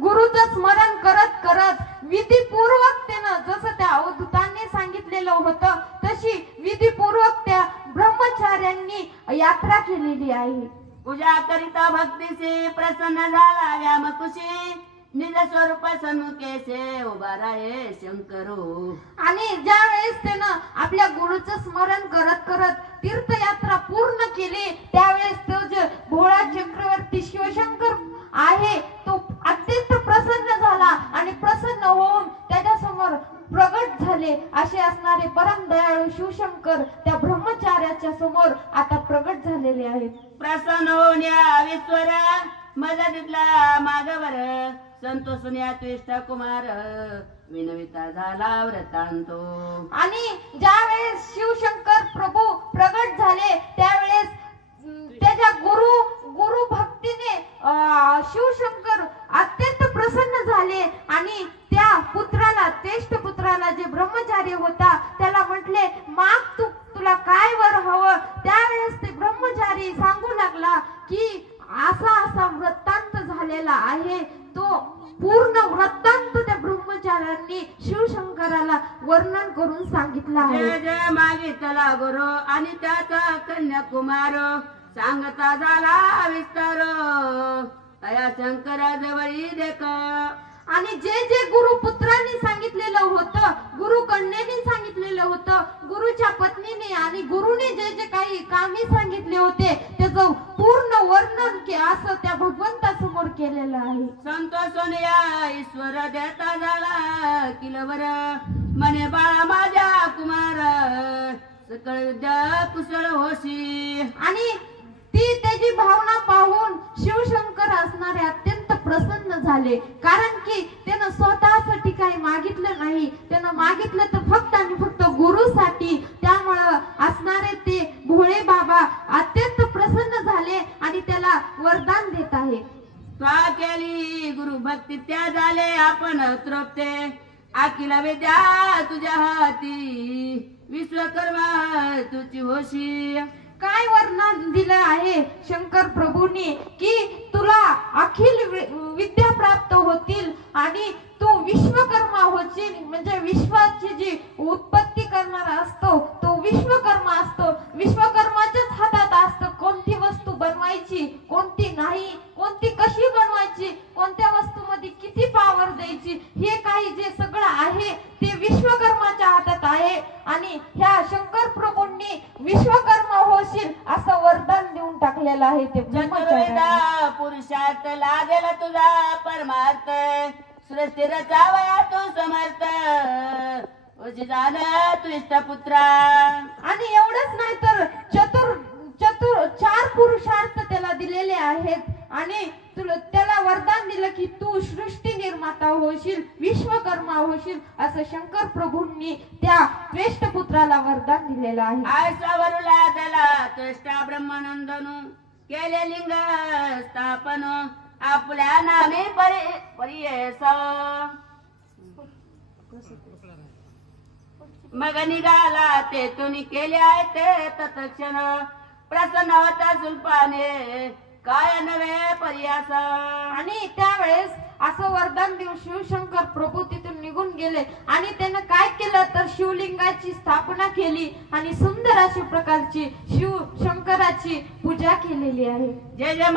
गुरुचं स्मरण करत करत विधीपूर्वक त्यानं जसं त्या अवधूतांनी सांगितलेलं होतं तशी विधीपूर्वक त्या ब्रह्मचार्यांनी यात्रा केलेली आहे। पूजा करिता भक्तीचे प्रसन्न झाला व्यामकुशी निज स्वरूप सन्मुखे से उभा राहे शंकरो। आणि ज्या वेळेस त्यानं आपल्या गुरुचं स्मरण करत करत तीर्थयात्रा पूर्ण केली त्यावेळेस तो जे भोळा चक्रवर्ती शिवशंकर आहे तो अत्यंत प्रसन्न झाला आणि प्रसन्न होऊन त्याच्या समोर प्रगट झाले असे असणारे परम दयाळू शिवशंकर त्या ब्रह्मचार्याच्या समोर आता प्रगट झालेले आहेत। प्रसन्न होऊन या विश्वर मदतीतला मागवर संतोषून या त्विष्ट कुमार विनविता झाला व्रतांतो। आणि ज्या वेळेस शिवशंकर प्रभू प्रगट झाले त्यावेळेस त्याच्या गुरु भक्तीने शिवशंकर अत्यंत प्रसन्न झाले आणि त्या पुत्राला ज्येष्ठ पुत्राला जे ब्रह्मचारी होता त्याला म्हटले माग तुला काय वर हवं। त्यावेळेस ते ब्रह्मचारी सांगू लागला की असा वृत्तांत झालेला आहे। तो पूर्ण वृत्तांत त्या ब्रह्मचार्यांनी शिवशंकराला वर्णन करून सांगितलं आहे। जय जय मागितला गुरु आणि त्याचा कन्याकुमार सांगता झाला विस्तार तया शंकरा जवळी देख। आणि जे जे गुरुपुत्रांनी सांगितलेलं होतं गुरु कन्येने सांगितलेलं होतं गुरुच्या पत्नीने आणि गुरुने जे जे काही कामे सांगितले होते त्याचं पूर्ण वर्णन असं त्या भगवंतासमोर केलेलं आहे। संतोषून या ईश्वर देता झाला किलवर मने बाळा माझ्या कुमार सकळ विद्या कुशळ होशी। आणि ती त्याची भावना पाहून शिवशंकर असणारे अत्यंत प्रसन्न झाले कारण की त्यानं स्वतःसाठी काही मागितलं नाही त्यानं मागितलं तर फक्त आणि फक्त गुरुसाठी। त्यामुळं असणारे ते भोळे बाबा अत्यंत प्रसन्न झाले आणि त्याला वरदान देत आहे। त्वा केली गुरु भक्ती त्या झाले आपण तृप्ते अखिल विद्या तुझ्या हाती विश्वकर्मा तुझी होशी। काय वर्णन दिलं आहे शंकर प्रभूंनी की तुला अखिल विद्या प्राप्त होतील आणि तू विश्वकर्मा होशील। म्हणजे विश्वाची जी उत्पत्ती करणारा असतो तो विश्वकर्मा असतो। विश्वकर्माच्याच हातात असतं कोणती वस्तू बनवायची कोणती नाही कोणती कशी बनवायची कोणत्या वस्तूमध्ये किती पावर द्यायची हे काही जे सगळं आहे ते विश्वकर्माच्या हातात आहे। आणि ह्या शंकर प्रभूंनी विश्वकर्मा होशील असं वरदान देऊन टाकलेलं आहे ते चतुर्वेदा पुरुषार्थ लागेल तुझा परमार्थ सृष्टी रचावया तू समर्थ उजी झालं तू इष्टपुत्रा। आणि एवढंच नाही तर चार पुरुषार्थ त्याला दिलेले आहेत आणि त्याला वरदान दिलं की तू सृष्टी निर्माता होशील विश्वकर्मा होशील असं शंकर प्रभूंनी त्या ज्येष्ठ पुत्राला वरदान दिलेलं आहे। आयसावरुला त्याला त्वष्टा ब्रह्मानंदनु केले लिंग स्थापन आपल्या नामे परियेस मग निघाला ते तुम्ही केले आहे ते तत्क्षण प्रसन्न होता सुल्पाने काय नवे पर्यास। आणि त्यावेळेस असं वरदान देऊन शिवशंकर प्रभू तिथून निघून गेले आणि त्यानं काय केलं तर शिवलिंगाची स्थापना केली आणि सुंदर अशा प्रकारची शिवशंकराची पूजा केलेली आहे। जे जे